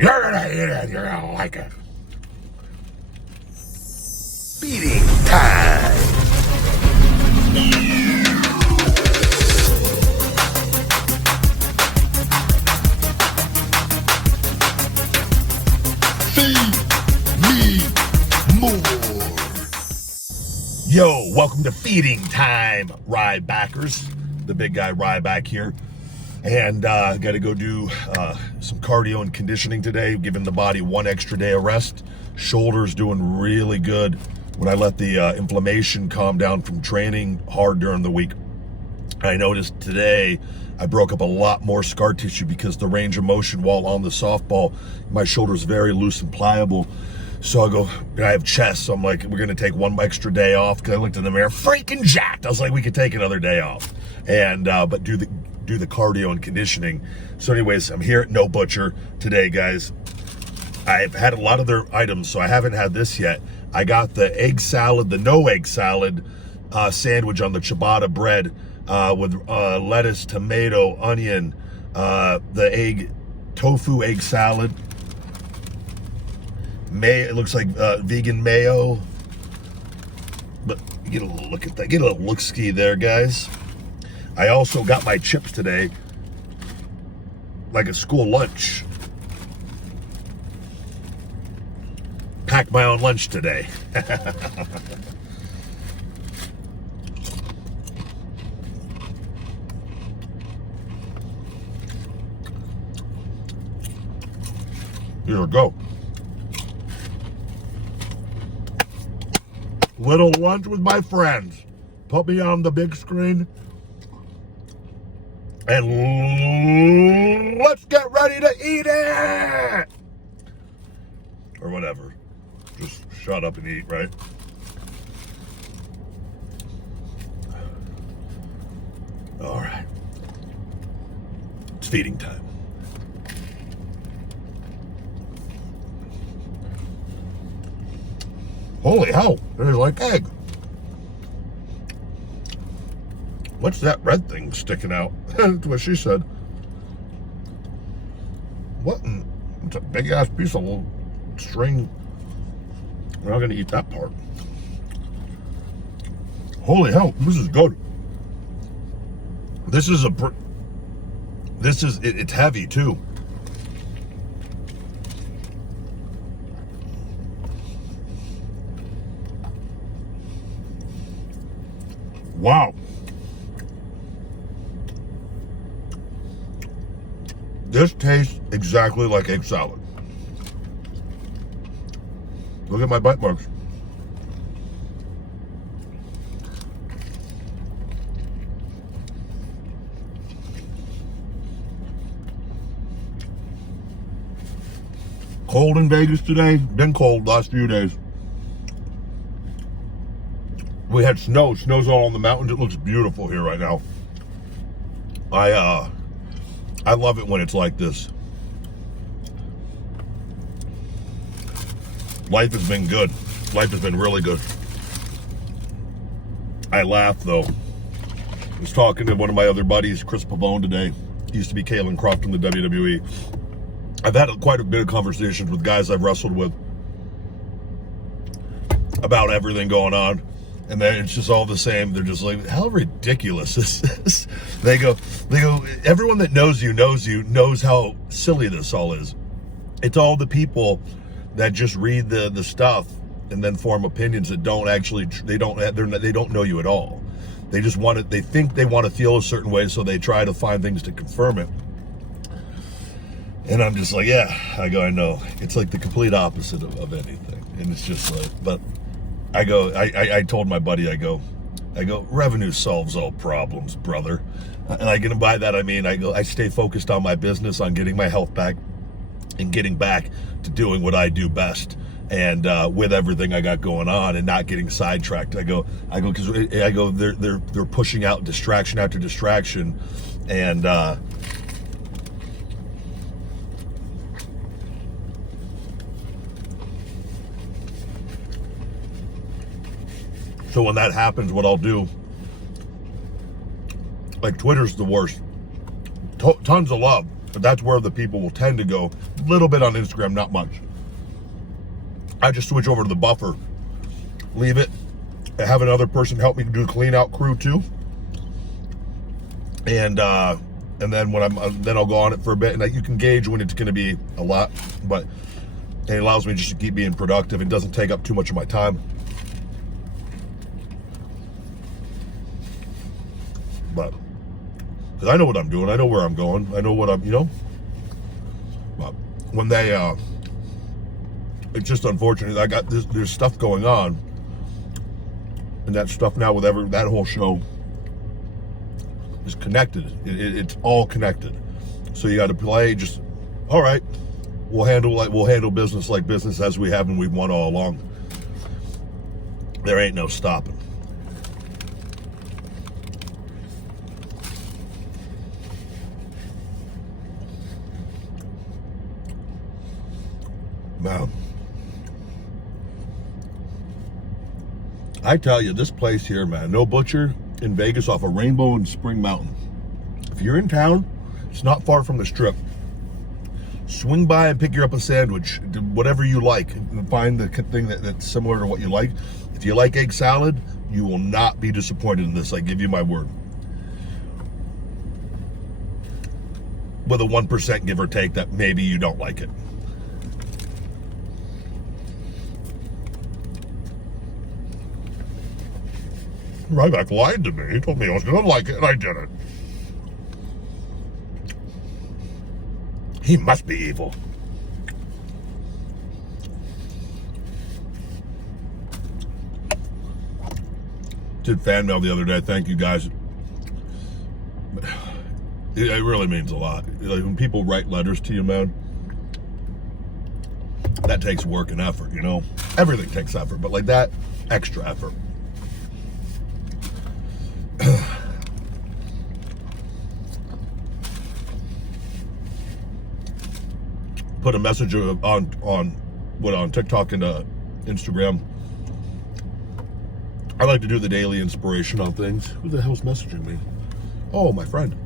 You're gonna eat it. You're gonna like it. Feeding time. Feed me more. Yo, welcome to Feeding Time, Rybackers. The big guy Ryback here. And got to go do some cardio and conditioning today, giving the body one extra day of rest. Shoulders doing really good when I let the inflammation calm down from training hard during the week. I noticed today I broke up a lot more scar tissue because the range of motion while on the softball, my shoulder's very loose and pliable. So I go, and I have chest, so I'm like, we're going to take one extra day off, because I looked in the mirror, freaking jacked. I was like, we could take another day off, and but do the cardio and conditioning. So anyways, I'm here at No Butcher today, guys. I've had a lot of their items, so I haven't had this yet. I got the egg salad, the no egg salad sandwich on the ciabatta bread with lettuce, tomato, onion, the tofu egg salad. It looks like vegan mayo, but get a little look at that. Get a little look-ski there, guys. I also got my chips today, like a school lunch. Packed my own lunch today. Here we go. Little lunch with my friends. Put me on the big screen. And let's get ready to eat it! Or whatever. Just shut up and eat, right? All right. It's feeding time. Holy hell, there's like egg. What's that red thing sticking out? That's what she said. What? It's a big ass piece of string. We're not gonna eat that part. Holy hell, this is good. It's heavy too. Wow. This tastes exactly like egg salad. Look at my bite marks. Cold in Vegas today. Been cold last few days. We had snow. Snow's all on the mountains. It looks beautiful here right now. I love it when it's like this. Life has been good. Life has been really good. I laughed though. I was talking to one of my other buddies, Chris Pavone, today. He used to be Kalen Croft in the WWE. I've had quite a bit of conversations with guys I've wrestled with about everything going on. And then it's just all the same. They're just like, how ridiculous is this? They go, everyone that knows you knows how silly this all is. It's all the people that just read the stuff and then form opinions that don't actually, they don't know you at all. They just they think they want to feel a certain way, so they try to find things to confirm it. And I'm just like, yeah, I know. It's like the complete opposite of anything. And it's just like, but I told my buddy, I go, revenue solves all problems, brother. And by that, I mean, I stay focused on my business, on getting my health back and getting back to doing what I do best. And with everything I got going on and not getting sidetracked, because they're pushing out distraction after distraction. And so when that happens, what I'll do, like Twitter's the worst. Tons of love. But that's where the people will tend to go. A little bit on Instagram, not much. I just switch over to the buffer, leave it, and have another person help me do the clean out crew too. And then when then I'll go on it for a bit, and you can gauge when it's going to be a lot, but it allows me just to keep being productive. It doesn't take up too much of my time. But because I know what I'm doing, I know where I'm going, I know what I'm, But when they, it's just unfortunate. I got there's stuff going on, and that stuff now with that whole show is connected. It's all connected. So you got to play. Just all right. We'll handle business like business as we have and we've won all along. There ain't no stopping. Man, I tell you, this place here, man, No Butcher in Vegas off of Rainbow and Spring Mountain. If you're in town, it's not far from the Strip. Swing by and pick you up a sandwich, whatever you like, and find the thing that's similar to what you like. If you like egg salad, you will not be disappointed in this. I give you my word. With a 1% give or take that maybe you don't like it. Ryback lied to me. He told me I was going to like it, and I didn't. He must be evil. Did fan mail the other day. Thank you, guys. It really means a lot. Like when people write letters to you, man, that takes work and effort, Everything takes effort, but like that, extra effort. Put a message on TikTok and Instagram. I like to do the daily inspiration on things. Who the hell's messaging me? Oh, my friend.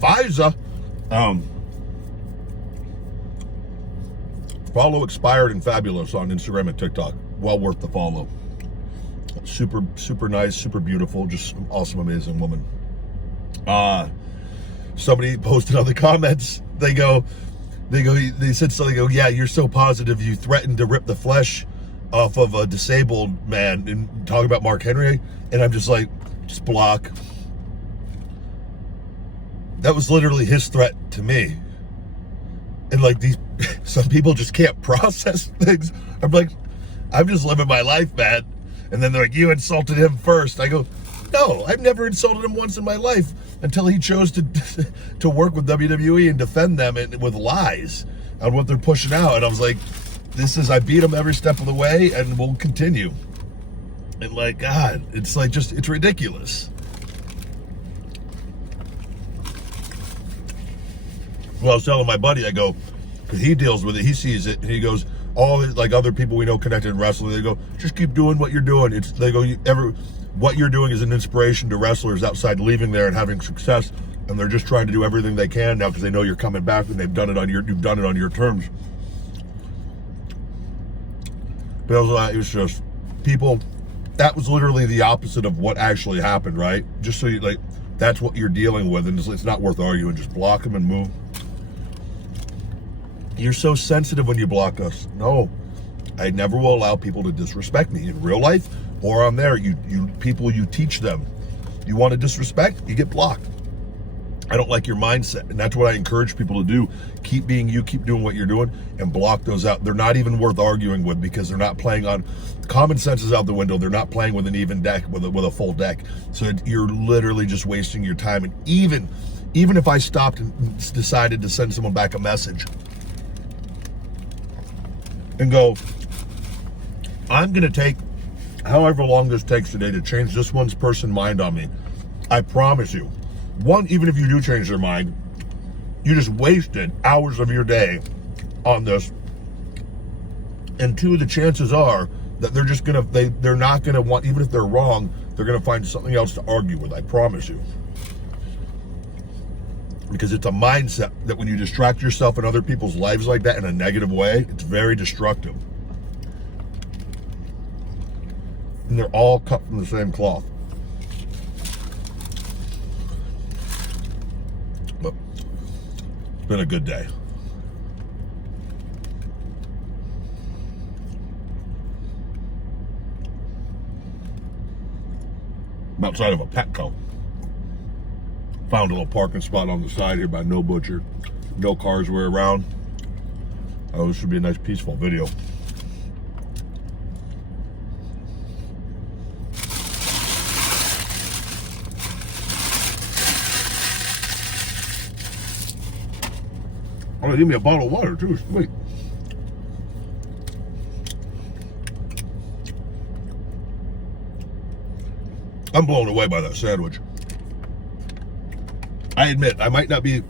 FISA. Follow Expired and Fabulous on Instagram and TikTok. Well worth the follow. Super nice, super beautiful, just an awesome, amazing woman. Somebody posted on the comments. They said something. Yeah, you're so positive. You threatened to rip the flesh off of a disabled man, and talking about Mark Henry. And I'm just like, just block. That was literally his threat to me. And like some people just can't process things. I'm like, I'm just living my life, man. And then they're like, you insulted him first. I go, no, I've never insulted him once in my life until he chose to work with WWE and defend them with lies on what they're pushing out. And I was like, I beat him every step of the way, and we'll continue. And like, God, it's like it's ridiculous. Well, I was telling my buddy, I go, because he deals with it, he sees it, and he goes, all like other people we know connected in wrestling, they go, just keep doing what you're doing. What you're doing is an inspiration to wrestlers outside leaving there and having success, and they're just trying to do everything they can now because they know you're coming back and you've done it on your terms. But it was just people. That was literally the opposite of what actually happened, right? Just so that's what you're dealing with, and it's not worth arguing. Just block them and move. You're so sensitive when you block us. No, I never will allow people to disrespect me in real life or on there. You teach them. You want to disrespect, you get blocked. I don't like your mindset, and that's what I encourage people to do. Keep being you, keep doing what you're doing, and block those out. They're not even worth arguing with because they're not playing on common sense is out the window. They're not playing with an even deck, with a full deck. So you're literally just wasting your time. And even if I stopped and decided to send someone back a message and go, I'm going to take however long this takes today to change this one's person's mind on me. I promise you. One, even if you do change their mind, you just wasted hours of your day on this. And two, the chances are that they're not gonna want, even if they're wrong, they're gonna find something else to argue with. I promise you. Because it's a mindset that when you distract yourself in other people's lives like that in a negative way, it's very destructive. And they're all cut from the same cloth. But it's been a good day. I'm outside of a Petco. Found a little parking spot on the side here by No Butcher. No cars were around. Oh, this should be a nice peaceful video. Oh, give me a bottle of water too, sweet. I'm blown away by that sandwich. I admit, I might not be,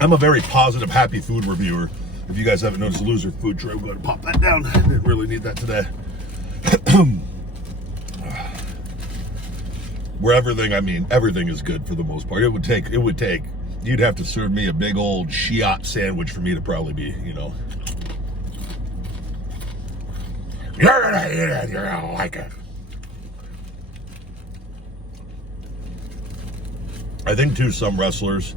I'm a very positive, happy food reviewer. If you guys haven't noticed the loser food tray, I'm going to pop that down. I didn't really need that today. Where everything, I mean, everything is good for the most part. It would take, you'd have to serve me a big old Shiat sandwich for me to probably be, you know. You're gonna eat it, you're gonna like it. I think too, some wrestlers,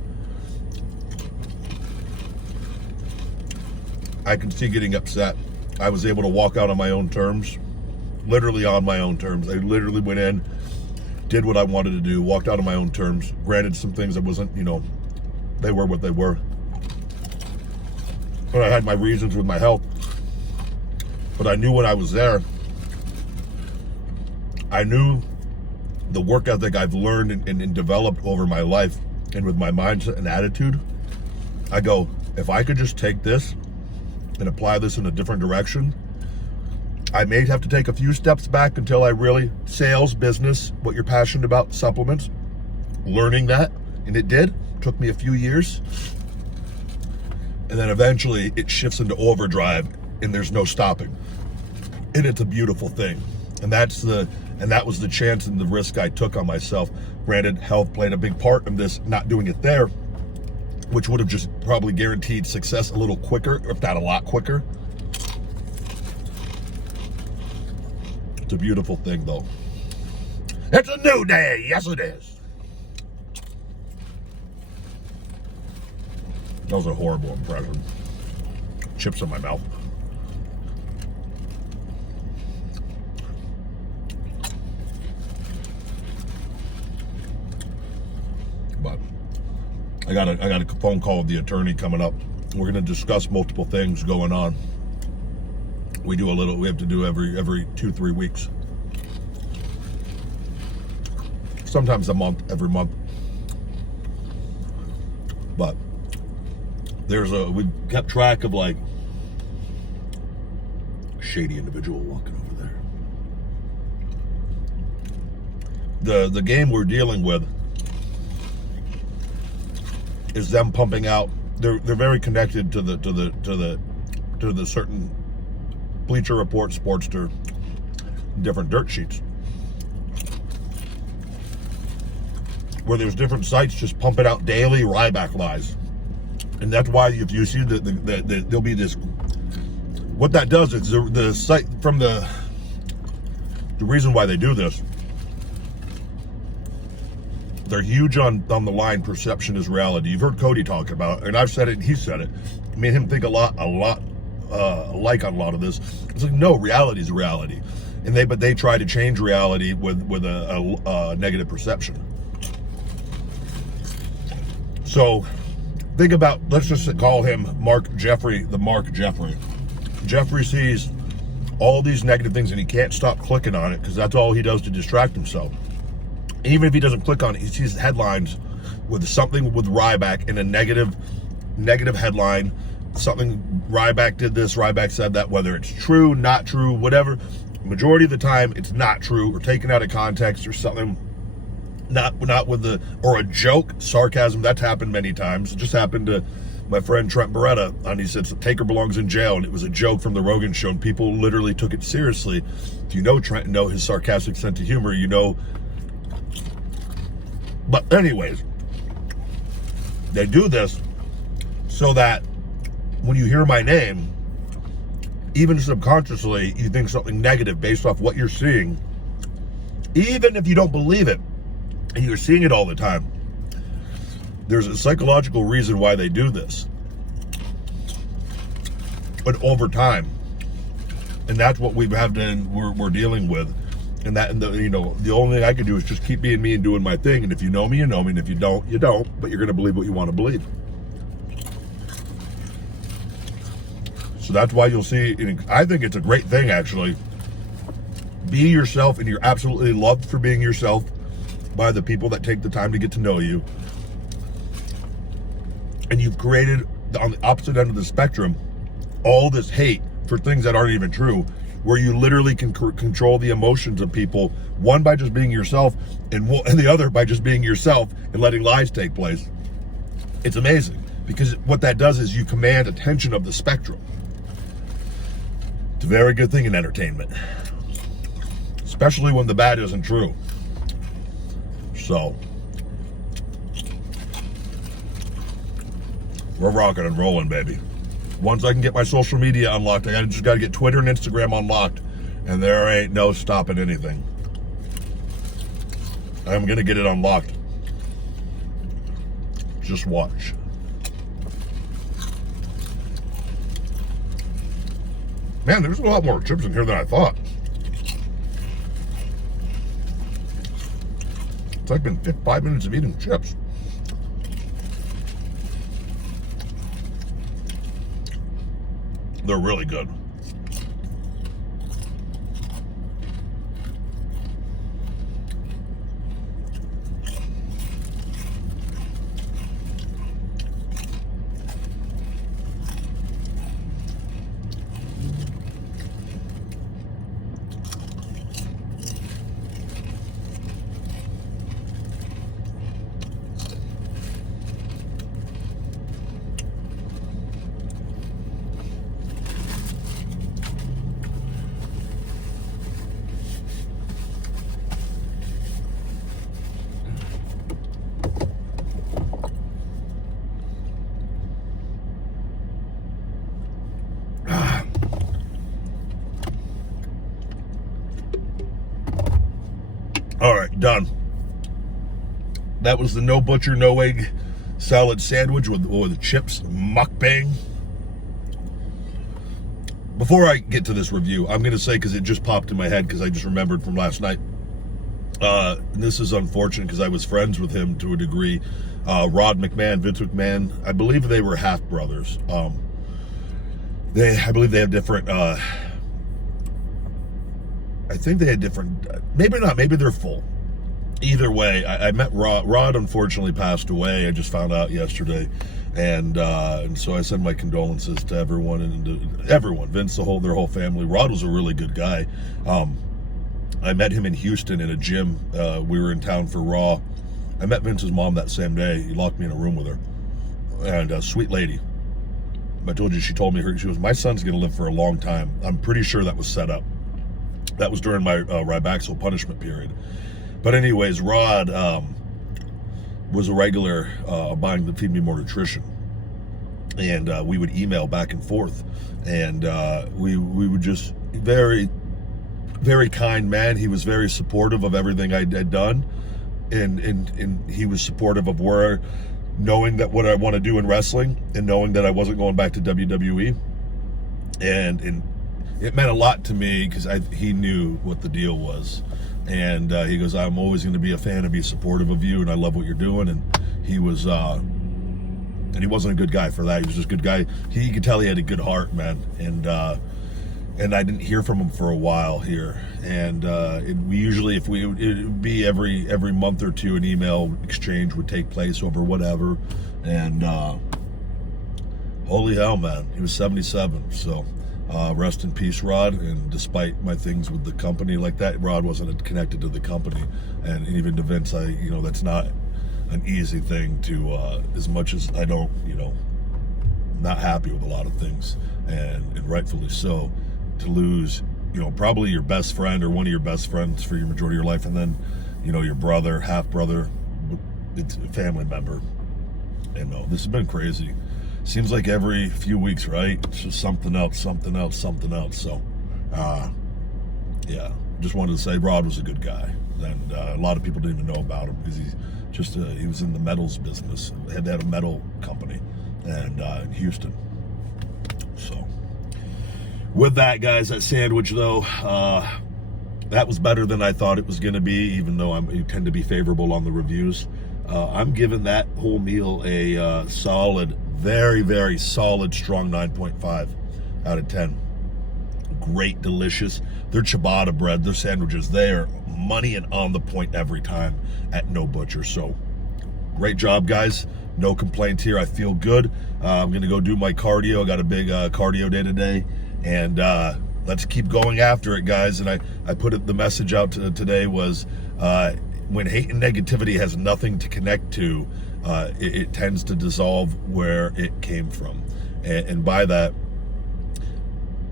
I can see getting upset. I was able to walk out on my own terms, literally on my own terms. I literally went in, did what I wanted to do, walked out on my own terms. Granted, some things that wasn't, you know, they were what they were. But I had my reasons with my health. But I knew when I was there, I knew the work ethic I've learned and developed over my life and with my mindset and attitude. I go, if I could just take this and apply this in a different direction, I may have to take a few steps back until I really, sales, business, what you're passionate about, supplements, learning that, and it did. Took me a few years. And then eventually it shifts into overdrive and there's no stopping. And it's a beautiful thing. And that was the chance and the risk I took on myself. Granted, health played a big part in this, not doing it there, which would have just probably guaranteed success a little quicker, if not a lot quicker. It's a beautiful thing, though. It's a new day. Yes, it is. That was a horrible impression. Chips in my mouth. But I got a phone call with the attorney coming up. We're going to discuss multiple things going on. We have to do every 2-3 weeks. Sometimes a month, every month. But we kept track of like shady individual walking over there. The game we're dealing with is them pumping out. They're very connected to the certain Bleacher Report, Sportster, different dirt sheets, where there's different sites just pumping out daily Ryback Lies. And that's why if you see there'll be this, what that does is the site from the reason why they do this, they're huge on the line perception is reality. You've heard Cody talk about it, and I've said it, he said it. It made him think a lot alike on a lot of this. It's like, no, reality is reality. But they try to change reality with a negative perception. So think about, let's just call him Mark Jeffrey, the Mark Jeffrey. Jeffrey sees all these negative things and he can't stop clicking on it because that's all he does to distract himself. And even if he doesn't click on it, he sees headlines with something with Ryback in a negative headline. Something, Ryback did this, Ryback said that, whether it's true, not true, whatever. Majority of the time, it's not true or taken out of context or something. Not with or a joke, sarcasm. That's happened many times. It just happened to my friend Trent Beretta, and he said Taker belongs in jail, and it was a joke from the Rogan show, and people literally took it seriously. If you know Trent, know his sarcastic sense of humor, you know. But anyways, They do this so that when you hear my name, even subconsciously, you think something negative based off what you're seeing, even if you don't believe it, and you're seeing it all the time. There's a psychological reason why they do this. But over time, and that's what we're dealing with. And the only thing I can do is just keep being me and doing my thing. And if you know me, you know me. And if you don't, you don't. But you're going to believe what you want to believe. So that's why you'll see, I think it's a great thing, actually. Be yourself, and you're absolutely loved for being yourself by the people that take the time to get to know you. And you've created, on the opposite end of the spectrum, all this hate for things that aren't even true, where you literally can control the emotions of people, one by just being yourself, and the other by just being yourself and letting lies take place. It's amazing, because what that does is you command attention of the spectrum. It's a very good thing in entertainment, especially when the bad isn't true. So, we're rocking and rolling, baby. Once I can get my social media unlocked, I just got to get Twitter and Instagram unlocked, and there ain't no stopping anything. I'm going to get it unlocked. Just watch. Man, there's a lot more chips in here than I thought. It's like been 5 minutes of eating chips. They're really good. All right, done. That was the no butcher, no egg salad sandwich with chips, mukbang. Before I get to this review, I'm going to say, because it just popped in my head because I just remembered from last night. This is unfortunate because I was friends with him to a degree. Rod McMahon, Vince McMahon, I believe they were half brothers. I believe they have different, I think they had different, maybe not, maybe they're full. Either way, I met Rod. Rod unfortunately passed away. I just found out yesterday. And so I send my condolences to everyone and to everyone, Vince, their whole family. Rod was a really good guy. I met him in Houston in a gym. We were in town for Raw. I met Vince's mom that same day. He locked me in a room with her. And a sweet lady. I told you, she told me, she was, my son's going to live for a long time. I'm pretty sure that was set up. That was during my Ryback punishment period. But anyways, Rod was a regular buying the Feed Me More Nutrition. And we would email back and forth. And we would just, very, very kind man. He was very supportive of everything I had done. And he was supportive of knowing that what I want to do in wrestling, and knowing that I wasn't going back to WWE. And it meant a lot to me because he knew what the deal was. And he goes, I'm always going to be a fan and be supportive of you, and I love what you're doing. And he was, and he wasn't a good guy for that. He was just a good guy. He could tell he had a good heart, man. And I didn't hear from him for a while here. And we usually, it would be every month or two, an email exchange would take place over whatever. And holy hell, man, he was 77. So rest in peace, Rod. And despite my things with the company like that, Rod wasn't connected to the company. And even to Vince, that's not an easy thing to, as much as I don't, not happy with a lot of things, and rightfully so, to lose, probably your best friend or one of your best friends for your majority of your life, and then, your brother, half brother, it's a family member. And no, this has been crazy. Seems like every few weeks, right? It's just something else. So, yeah, just wanted to say Rod was a good guy. And a lot of people didn't even know about him because he was in the metals business. They had a metal company and in Houston. So, with that, guys, that sandwich, though, that was better than I thought it was going to be, even though I tend to be favorable on the reviews. I'm giving that whole meal a solid, very, very solid, strong 9.5 out of 10. Great, delicious. Their ciabatta bread, their sandwiches, they are money and on the point every time at No Butcher. So, great job, guys. No complaints here. I feel good. I'm going to go do my cardio. I got a big cardio day today. And let's keep going after it, guys. And I put the message out today was when hate and negativity has nothing to connect to, it tends to dissolve where it came from. And by that,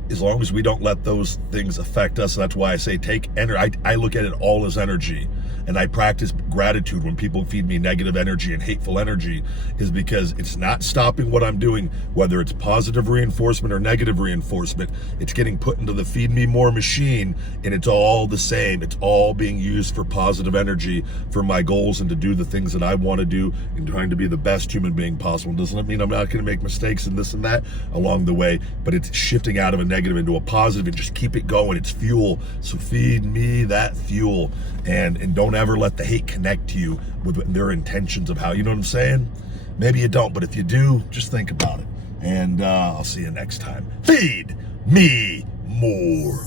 as long as we don't let those things affect us, that's why I say take energy. I look at it all as energy. And I practice gratitude when people feed me negative energy and hateful energy, is because it's not stopping what I'm doing, whether it's positive reinforcement or negative reinforcement. It's getting put into the feed me more machine, and it's all the same. It's all being used for positive energy for my goals and to do the things that I want to do and trying to be the best human being possible. Doesn't mean I'm not going to make mistakes and this and that along the way, but it's shifting out of a negative into a positive and just keep it going. It's fuel. So feed me that fuel, and don't ever let the hate connect to you with their intentions of how, you know what I'm saying? Maybe you don't, but if you do, just think about it. And I'll see you next time. Feed me more.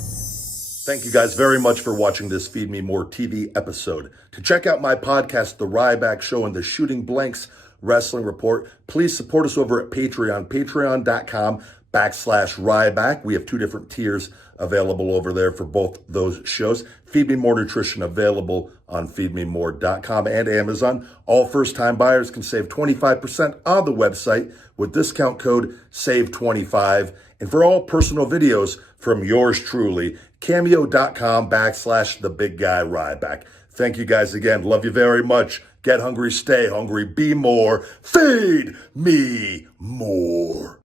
Thank you guys very much for watching this Feed Me More TV episode. To check out my podcast, The Ryback Show and the Shooting Blanks Wrestling Report, please support us over at Patreon, patreon.com/Ryback. We have 2 different tiers available over there for both those shows. Feed Me More Nutrition available on feedmemore.com and Amazon. All first-time buyers can save 25% on the website with discount code SAVE25. And for all personal videos from yours truly, cameo.com/TheBigGuyRyback. Thank you guys again. Love you very much. Get hungry, stay hungry, be more. Feed me more.